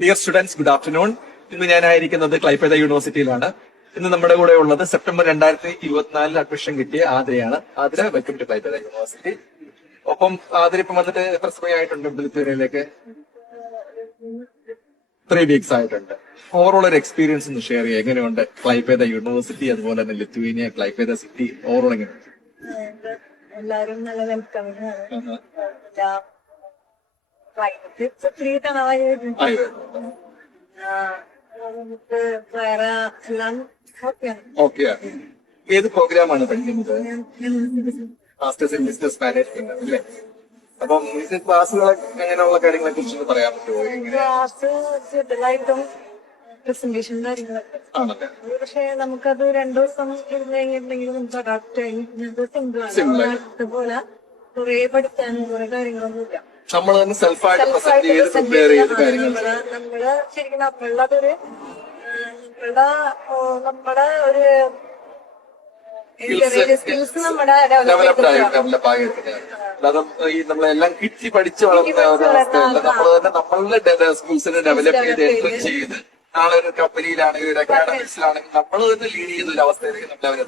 Dear students, good afternoon. ഇന്ന് ഞാനായിരിക്കുന്നത് ക്ലൈപ്പേത യൂണിവേഴ്സിറ്റിയിലാണ്. ഇന്ന് നമ്മുടെ കൂടെ ഉള്ളത് സെപ്റ്റംബർ 2024 അഡ്മിഷൻ കിട്ടിയ ആതിരയാണ്. Athira, welcome to Klaipeda university. ഒപ്പം ആതിര ഇപ്പം വന്നിട്ട് എത്ര സമയമായിട്ടുണ്ട് ലിത്വേനിയയിലേക്ക്? 3 വീക്സ് ആയിട്ടുണ്ട്. ഓവറോൾ ഒരു എക്സ്പീരിയൻസ് ഒന്ന് ഷെയർ ചെയ്യുക. എങ്ങനെയുണ്ട് ക്ലൈപ്പേത യൂണിവേഴ്സിറ്റി, അതുപോലെ തന്നെ ലിത്വേനിയ, ക്ലൈപ്പേത സിറ്റി ഓവറോൾ എങ്ങനെയുണ്ട്? എല്ലാരും നല്ല വെൽക്കമിങ് ആണ്. ക്ലൈമറ്റ് ഒത്തിരി തണവായിരുന്നു. നമുക്ക് വേറെ എല്ലാം ഓക്കെയാണ്. ഓക്കെ. ഏത് പ്രോഗ്രാമാണ് പഠിക്കുന്നത്? മാസ്റ്റേഴ്സ് ഇൻ ബിസിനസ് മാനേജ്മെന്റ് അല്ലേ? അപ്പം ക്ലാസ്സുകളൊക്കെ അങ്ങനെയുള്ള കാര്യങ്ങളെ കുറിച്ച് പറയാൻ പറ്റുമോ? ക്ലാസ് കൂടുതലായിട്ടും പ്രസന്റേഷൻ കാര്യങ്ങളൊക്കെ ആണല്ലേ? പക്ഷെ നമുക്കത് 2 ദിവസം ഇരുന്ന് കഴിഞ്ഞിട്ടുണ്ടെങ്കിൽ നമുക്ക് അഡാപ്റ്റ് ചെയ്യും. അതുപോലെ കുറെ പഠിക്കാനും കുറെ കാര്യങ്ങളൊന്നുമില്ല. നമ്മൾ തന്നെ സെൽഫായിട്ട് പ്രസന്റ് ചെയ്ത് പ്രിപ്പയർ ചെയ്ത് കാര്യങ്ങൾ നമ്മള് ശരിക്കും നമ്മളുടെ ഒരു സ്കിൽസ് നമ്മുടെ ഡെവലപ്പ് ആയിട്ടുണ്ട്. അല്ലാതെ ഈ നമ്മളെല്ലാം കിട്ടി പഠിച്ച് വളർന്ന ഒരു അവസ്ഥയല്ല. നമ്മൾ തന്നെ നമ്മളുടെ സ്കിൽസിനെ ഡെവലപ്പ് ചെയ്ത് എൻട്രി ചെയ്ത് നാളെ ഒരു കമ്പനിയിലാണെങ്കിൽ ഒരു അക്കാഡമിക്സിലാണെങ്കിൽ നമ്മൾ തന്നെ ലീഡ് ചെയ്യുന്ന ഒരു അവസ്ഥയിലേക്ക് നമ്മളെ